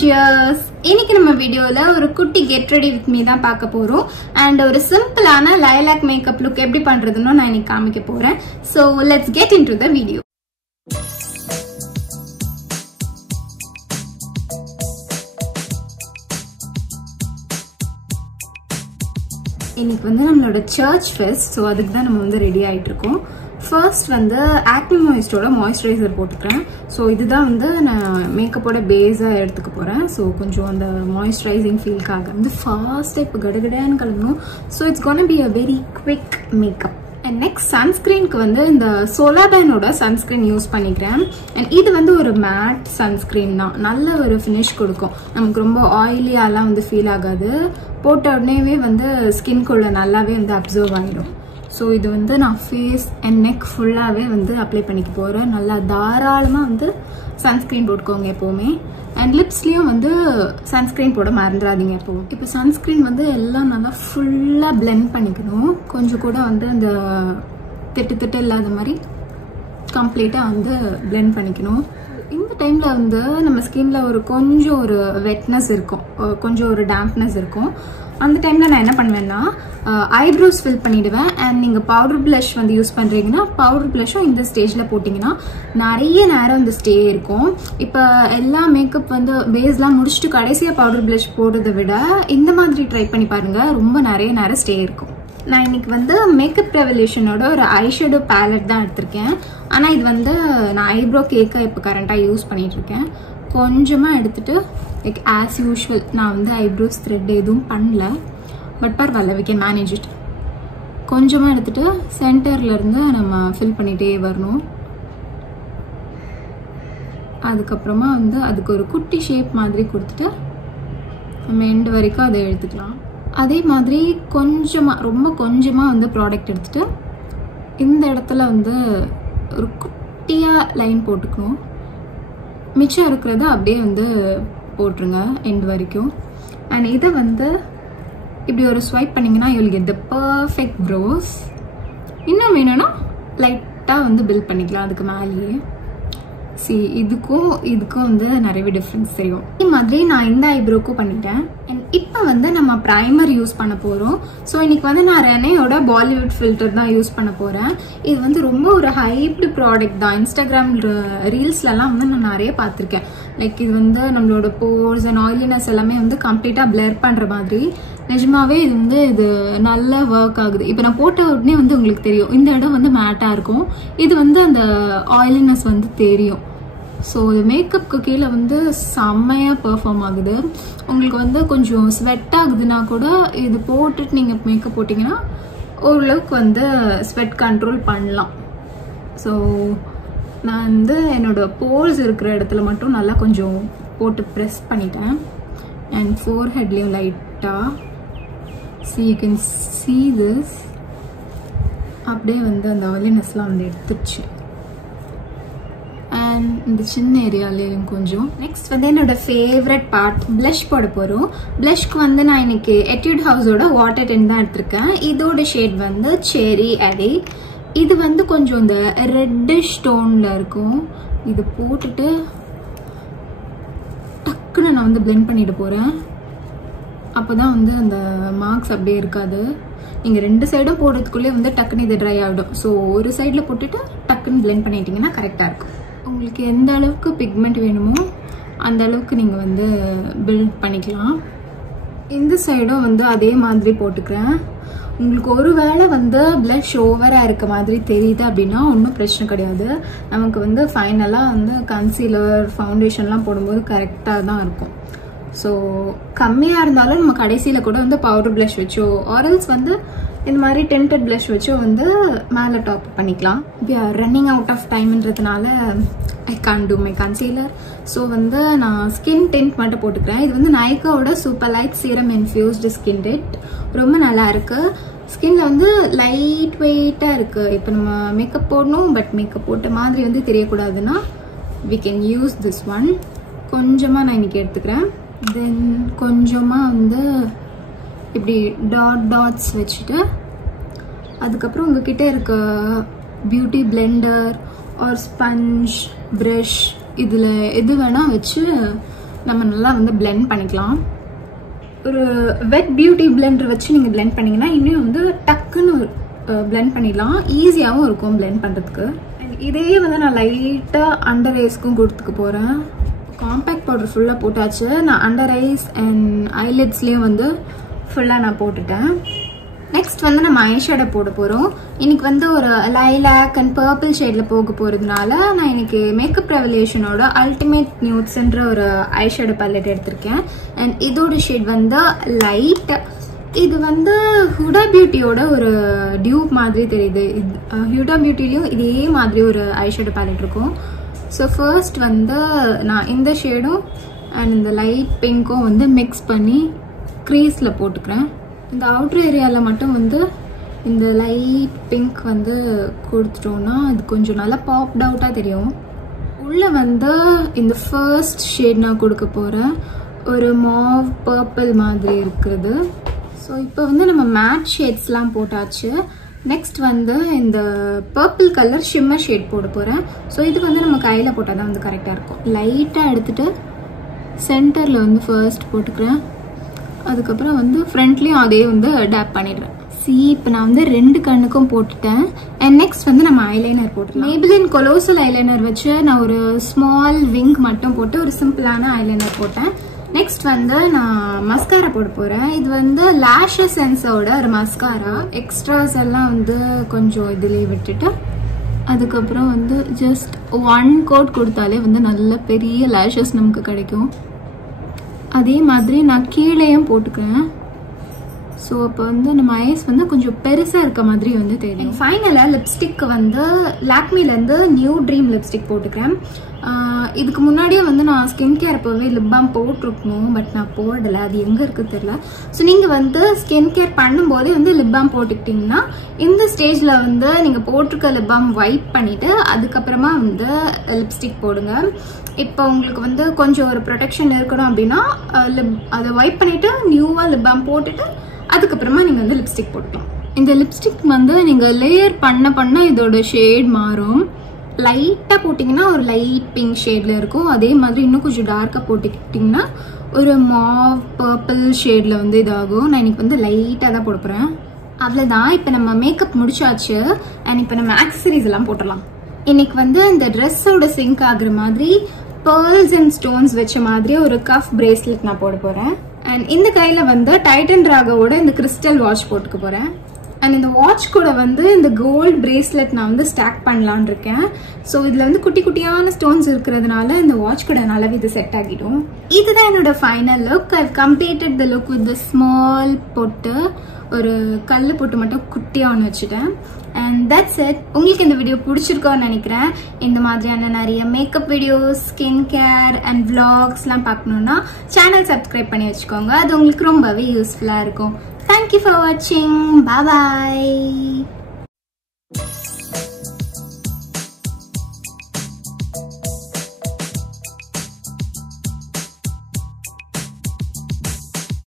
gorgeous. இன்னைக்கு நம்ம வீடியோல ஒரு குட்டி கெட் ரெடி வித் மீ தான் பார்க்க போறோம் and ஒரு சிம்பிளான lilac மேக்கப் லுக் எப்படி பண்றதுன்னு நான் இன்னைக்கு காமிக்க போறேன். So let's get into the video. இன்னைக்கு வந்து நம்மளோட சர்ச் ஃபெஸ்ட், ஸோ அதுக்கு தான் நம்ம வந்து ரெடி ஆகிட்டு இருக்கோம். ஃபர்ஸ்ட் வந்து ஆக்னி மாய்ஸ்டரோட மாய்ஸ்சரைசர் போட்டுக்கிறேன். ஸோ இதுதான் வந்து நான் மேக்கப்போட பேஸாக எடுத்துக்க போகிறேன். ஸோ கொஞ்சம் அந்த மாய்ஸ்சரைசிங் ஃபீல்காக வந்து ஃபாஸ்ட்டாக இப்போ கடகடான்னு கிளம்பணும். So it's gonna be a very quick makeup. And next சன்ஸ்கிரீனுக்கு வந்து இந்த சோலாபேனோட சன்ஸ்கிரீன் யூஸ் பண்ணிக்கிறேன். அண்ட் இது வந்து ஒரு மேட் சன்ஸ்கிரீன் தான், நல்ல ஒரு ஃபினிஷ் கொடுக்கும். நமக்கு ரொம்ப ஆயிலியாலாம் வந்து ஃபீல் ஆகாது. போட்ட உடனேவே வந்து ஸ்கின்குள்ள நல்லாவே வந்து அப்சர்வ் ஆகிடும். ஸோ இது வந்து நான் ஃபேஸ் அண்ட் நெக் ஃபுல்லாகவே வந்து அப்ளை பண்ணிக்க போகிறேன். நல்லா தாராளமாக வந்து சன்ஸ்க்ரீன் போட்டுக்கோங்க எப்போவுமே. அண்ட் லிப்ஸ்லேயும் வந்து சன்ஸ்க்ரீன் போட மறந்துடாதீங்க எப்போவும். இப்போ சன்ஸ்க்ரீன் வந்து எல்லாம் நல்லா ஃபுல்லாக பிளெண்ட் பண்ணிக்கணும். கொஞ்சம் கூட வந்து அந்த திட்டு இல்லாத மாதிரி கம்ப்ளீட்டாக வந்து பிளெண்ட் பண்ணிக்கணும். இந்த டைமில் வந்து நம்ம ஸ்கின்ல கொஞ்சம் ஒரு வெட்னஸ் இருக்கும், கொஞ்சம் ஒரு டேம்ப்னஸ் இருக்கும். அந்த டைமில் நான் என்ன பண்ணுவேன்னா ஐப்ரோஸ் ஃபில் பண்ணிவிடுவேன். அண்ட் நீங்கள் பவுடர் ப்ளஷ் வந்து யூஸ் பண்ணுறீங்கன்னா பவுடர் ப்ளஷும் இந்த ஸ்டேஜில் போட்டிங்கன்னா நிறைய நேரம் இந்த ஸ்டே இருக்கும். இப்போ எல்லா மேக்கப் வந்து பேஸ்லாம் முடிச்சுட்டு கடைசியாக பவுடர் ப்ளஷ் போடுறதை விட இந்த மாதிரி ட்ரை பண்ணி பாருங்கள், ரொம்ப நிறைய நேரம் ஸ்டே இருக்கும். நான் இன்னைக்கு வந்து மேக்கப் ரெவல்யூஷனோட ஒரு ஐஷேடோ பேலட் தான் எடுத்திருக்கேன். ஆனால் இது வந்து நான் ஐப்ரோ கேக்கை இப்போ கரண்ட்டாக யூஸ் பண்ணிகிட்ருக்கேன். கொஞ்சமாக எடுத்துகிட்டு லைக் ஆஸ் யூஷுவல் நான் வந்து ஐப்ரோஸ் த்ரெட் எதுவும் பண்ணல, பட் பரவாயில்ல, வி கேன் மேனேஜ் இட். கொஞ்சமாக எடுத்துகிட்டு சென்டர்லேருந்து நம்ம ஃபில் பண்ணிகிட்டே வரணும். அதுக்கப்புறமா வந்து அதுக்கு ஒரு குட்டி ஷேப் மாதிரி கொடுத்துட்டு நம்ம எண்டு வரைக்கும் அதை எடுத்துக்கலாம். அதே மாதிரி கொஞ்சமாக, ரொம்ப கொஞ்சமாக வந்து ப்ராடக்ட் எடுத்துகிட்டு இந்த இடத்துல வந்து ஒரு குட்டியாக லைன் போட்டுக்கணும். மிச்சம் இருக்கிறத அப்படியே வந்து போட்டுருங்க எண்டு வரைக்கும். அண்ட் இதை வந்து இப்படி ஒரு ஸ்வைப் பண்ணிங்கன்னா you will get the perfect brows. இன்னும் வேணும்னா லைட்டாக வந்து பில்ட் பண்ணிக்கலாம் அதுக்கு மேலேயே. இதுக்கும் வந்து நிறையவே டிஃப்ரென்ஸ் தெரியும். இதே மாதிரி நான் இந்த ஐப்ரோக்கும் பண்ணிட்டேன். அண்ட் இப்போ வந்து நம்ம ப்ரைமர் யூஸ் பண்ண போகிறோம். ஸோ இன்னைக்கு வந்து நான் ரெனேயோட பாலிவுட் ஃபில்டர் தான் யூஸ் பண்ண போகிறேன். இது வந்து ரொம்ப ஒரு ஹைப்டு ப்ராடக்ட் தான். இன்ஸ்டாகிராம் ரீல்ஸ்லலாம் வந்து நான் நிறைய பார்த்துருக்கேன். லைக் இது வந்து நம்மளோட போர்ஸ் அண்ட் ஆயிலினஸ் எல்லாமே வந்து கம்ப்ளீட்டாக பிளர் பண்ணுற மாதிரி. நிஜமாவே இது வந்து இது நல்ல ஒர்க் ஆகுது. இப்போ நான் போட்ட உடனே வந்து உங்களுக்கு தெரியும் இந்த இடம் வந்து மேட்டாக இருக்கும், இது வந்து அந்த ஆயிலினஸ் வந்து தெரியும். ஸோ மேக்கப்புக்கு கீழே வந்து செம்மையாக பெர்ஃபார்ம் ஆகுது. உங்களுக்கு வந்து கொஞ்சம் ஸ்வெட் ஆகுதுன்னா கூட இது போட்டுட்டு நீங்கள் மேக்கப் போட்டிங்கன்னா ஓரளவுக்கு வந்து ஸ்வெட் கண்ட்ரோல் பண்ணலாம். ஸோ நான் வந்து என்னோட போர்ஸ் இருக்கிற இடத்துல மட்டும் நல்லா கொஞ்சம் போட்டு ப்ரெஸ் பண்ணிட்டேன். அண்ட் ஃபோர்ஹெட்லேயும் லைட்டாக you can see this அப்படியே வந்து அந்த ஆயிலினஸ்லாம் வந்து எடுத்துடுச்சு. அண்ட் இந்த சின்ன ஏரியாலேயும் கொஞ்சம். நெக்ஸ்ட் வந்து என்னோட ஃபேவரட் பார்ட் ப்ளஷ் போட போகிறோம். ப்ளஷ்க்கு வந்து நான் இன்னைக்கு எட்யூட் ஹவுஸோட வாட்டர் டென் தான் எடுத்திருக்கேன். இதோட ஷேட் வந்து செரி அடி. இது வந்து கொஞ்சம் இந்த ரெட்டிஷ் டோனில் இருக்கும். இது போட்டுட்டு டக்குன்னு நான் வந்து பிளெண்ட் பண்ணிட்டு போகிறேன். அப்போ தான் வந்து அந்த மார்க்ஸ் அப்படியே இருக்காது. நீங்கள் ரெண்டு சைடும் போடுறதுக்குள்ளே வந்து டக்குன்னு இது ட்ரை ஆகிடும். ஸோ ஒரு சைடில் போட்டுட்டு டக்குன்னு பிளெண்ட் பண்ணிட்டீங்கன்னா கரெக்டாக இருக்கும். உங்களுக்கு எந்த அளவுக்கு பிக்மெண்ட் வேணுமோ அந்த அளவுக்கு நீங்கள் வந்து பில்ட் பண்ணிக்கலாம். இந்த சைடும் வந்து அதே மாதிரி போட்டுக்கிறேன். உங்களுக்கு ஒரு வேளை வந்து ப்ளஷ் ஓவராக இருக்க மாதிரி தெரியுது அப்படின்னா ஒன்றும் பிரச்சனை கிடையாது. நமக்கு வந்து ஃபைனலாக வந்து கன்சீலர் ஃபவுண்டேஷன்லாம் போடும்போது கரெக்டாக தான் இருக்கும். ஸோ கம்மியாக இருந்தாலும் நம்ம கடைசியில் கூட வந்து பவுடர் ப்ளஷ் வச்சோ ஆரல்ஸ் வந்து இந்த மாதிரி டென்டட் ப்ளஷ் வச்சோ வந்து மேலே டாப் பண்ணிக்கலாம். ரன்னிங் அவுட் ஆஃப் டைம்ன்றதுனால I can do my concealer. So வந்து நான் ஸ்கின் டென்ட் மட்டும் போட்டுக்கிறேன். இது வந்து நைக்காவோட super light serum infused skin tint, ரொம்ப நல்லா இருக்குது. ஸ்கின்ல வந்து லைட் வெயிட்டாக இருக்குது. இப்போ நம்ம மேக்கப் போடணும், பட் மேக்கப் போட்ட மாதிரி வந்து தெரியக்கூடாதுன்னா we can use this one. கொஞ்சமாக நான் இன்னைக்கு எடுத்துக்கிறேன். தென் கொஞ்சமாக வந்து இப்படி டாட்ஸ் வச்சுட்டு அதுக்கப்புறம் உங்ககிட்ட இருக்க beauty blender or sponge brush இதில் எது வேணால் வச்சு நம்ம நல்லா வந்து blend பண்ணிக்கலாம். ஒரு வெட் பியூட்டி பிளெண்டர் வச்சு நீங்கள் blend பண்ணிங்கன்னா இன்னும் வந்து டக்குன்னு blend பண்ணிடலாம். ஈஸியாகவும் இருக்கும் blend பண்ணுறதுக்கு. இதே வந்து நான் லைட்டாக அண்டர் ஐஸ்க்கும் கொடுத்துக்க போகிறேன். காம்பேக்ட் பவுடர் ஃபுல்லாக போட்டாச்சு. நான் அண்டர் ஐஸ் அண்ட் ஐலிட்ஸ்லேயும் வந்து ஃபுல்லாக நான் போட்டுட்டேன். நெக்ஸ்ட் வந்து நம்ம ஐ ஷேடோ போட போகிறோம். இன்னைக்கு வந்து ஒரு லைலாக் அண்ட் பர்பிள் ஷேடில் போக போகிறதுனால நான் இன்னைக்கு மேக்கப் ரெவல்யூஷனோட அல்டிமேட் நியூட்ஸ்ன்ற ஒரு ஐ ஷேடோ பேலட் எடுத்திருக்கேன். அண்ட் இதோட ஷேட் வந்து லைட். இது வந்து ஹுடா பியூட்டியோட ஒரு டியூப் மாதிரி தெரியுது. ஹுடா பியூட்டிலையும் இதே மாதிரி ஒரு ஐ ஷேடோ பேலட் இருக்கும். ஸோ ஃபர்ஸ்ட் வந்து நான் இந்த ஷேடும் அண்ட் இந்த லைட் பிங்க்கும் வந்து மிக்ஸ் பண்ணி க்ரீஸில் போட்டுக்கிறேன். இந்த அவுட்டர் ஏரியாவில் மட்டும் வந்து இந்த லைட் பிங்க் வந்து கொடுத்துட்டோன்னா அது கொஞ்சம் நல்லா பாப்ட் அவுட்டாக தெரியும். உள்ளே வந்து இந்த ஃபர்ஸ்ட் ஷேட் நான் கொடுக்க போகிறேன். ஒரு மாவ் பர்பிள் மாதிரி இருக்குது. ஸோ இப்போ வந்து நம்ம மேட் ஷேட்ஸ்லாம் போட்டாச்சு. நெக்ஸ்ட் வந்து இந்த பர்பிள் கலர் ஷிம்மர் ஷேட் போட போகிறேன். ஸோ இது வந்து நம்ம கையில் போட்டால் தான் வந்து கரெக்டாக இருக்கும். லைட்டாக எடுத்துகிட்டு சென்டரில் வந்து ஃபர்ஸ்ட் போட்டுக்கிறேன். அதுக்கப்புறம் வந்து ஃப்ரண்ட்லேயும் அதே வந்து டேப் பண்ணிடுறேன். இப்போ நான் வந்து 2 கண்ணுக்கும் போட்டுட்டேன். அண்ட் நெக்ஸ்ட் வந்து நம்ம ஐலைனர் போட்டுக்கலாம். மேபிளின் கொலோசல் ஐலைனர் வச்சு நான் ஒரு ஸ்மால் விங் மட்டும் போட்டு ஒரு சிம்பிளான ஐலைனர் போட்டேன். நெக்ஸ்ட் வந்து நான் மஸ்காரா போட போகிறேன். இது வந்து லேஷ் எசன்ஸோட ஒரு மஸ்காரா. எக்ஸ்ட்ராஸ் எல்லாம் வந்து கொஞ்சம் இதுலேயே விட்டுட்டு அதுக்கப்புறம் வந்து ஜஸ்ட் 1 கோட் கொடுத்தாலே வந்து நல்ல பெரிய லேஷஸ் நமக்கு கிடைக்கும். அதே மாதிரி நான் கீழேயும் போட்டுக்கிறேன். ஸோ அப்போ வந்து நம்ம ஐஸ் வந்து கொஞ்சம் பெருசாக இருக்க மாதிரி வந்து தெரியும். ஃபைனலாக லிப்ஸ்டிக் வந்து லாக்மிலேருந்து நியூ ட்ரீம் லிப்ஸ்டிக் போட்டுக்கிறேன். இதுக்கு முன்னாடியே வந்து நான் ஸ்கின் கேர் அப்போவே லிப் பாம் போட்டிருக்கணும். பட் நான் போடலை. அது எங்கே இருக்குது தெரியல. ஸோ நீங்கள் வந்து ஸ்கின் கேர் பண்ணும்போதே வந்து லிப் பாம் போட்டுக்கிட்டிங்கன்னா இந்த ஸ்டேஜில் வந்து நீங்கள் போட்டிருக்க லிப் பாம் வைப் பண்ணிவிட்டு அதுக்கப்புறமா வந்து லிப்ஸ்டிக் போடுங்க. இப்போ உங்களுக்கு வந்து கொஞ்சம் ஒரு ப்ரொடெக்ஷன் இருக்கணும் அப்படின்னா அதை வைப் பண்ணிவிட்டு நியூவாக லிப் பாம் போட்டுட்டு அதுக்கப்புறமா நீங்கள் வந்து லிப்ஸ்டிக் போட்டுக்கலாம். இந்த லிப்ஸ்டிக் வந்து நீங்கள் லேயர் பண்ண இதோட ஷேட் மாறும். லைட்டாக போட்டிங்கன்னா ஒரு லைட் பிங்க் ஷேடில் இருக்கும். அதே மாதிரி இன்னும் கொஞ்சம் டார்க்காக போட்டுக்கிட்டிங்கன்னா ஒரு மாவ் பர்பிள் ஷேடில் வந்து இதாகும். நான் இன்னைக்கு வந்து லைட்டாக தான் போட போகிறேன். அவ்வளோதான். இப்போ நம்ம மேக்கப் முடிச்சாச்சு. அண்ட் இப்போ நம்ம ஆக்சசரிஸ் எல்லாம் போட்டுடலாம். இன்னைக்கு வந்து இந்த ட்ரெஸ்ஸோட சிங்க் ஆகுற மாதிரி pearls and stones வச்ச மாதிரி ஒரு கஃப் பிரேஸ்லெட் நான் போட போகிறேன். அண்ட் இந்த கையில் வந்து டைட்டன் ராகவோட இந்த கிறிஸ்டல் வாட்ச் போட்டுக்க போகிறேன். அண்ட் இந்த வாட்ச் கூட வந்து இந்த கோல்டு பிரேஸ்லெட் நான் வந்து ஸ்டாக் பண்ணலான் இருக்கேன். ஸோ இதில் வந்து குட்டி குட்டியான ஸ்டோன்ஸ் இருக்கிறதுனால இந்த வாட்ச் கூட நல்லாவே இது செட் ஆகிடும். இதுதான் என்னோட final look. I completed the look with the small pottu. ஒரு கல் போட்டு மட்டும் குட்டியாக ஒன்று வச்சுட்டேன். And that's it. உங்களுக்கு இந்த வீடியோ பிடிச்சிருக்கோன்னு நினைக்கிறேன். இந்த மாதிரியான நிறைய makeup videos, skin care and vlogsலாம் பார்க்கணுன்னா சேனல் சப்ஸ்கிரைப் பண்ணி வச்சுக்கோங்க. அது உங்களுக்கு ரொம்பவே யூஸ்ஃபுல்லாக இருக்கும். Thank you for watching. Bye bye.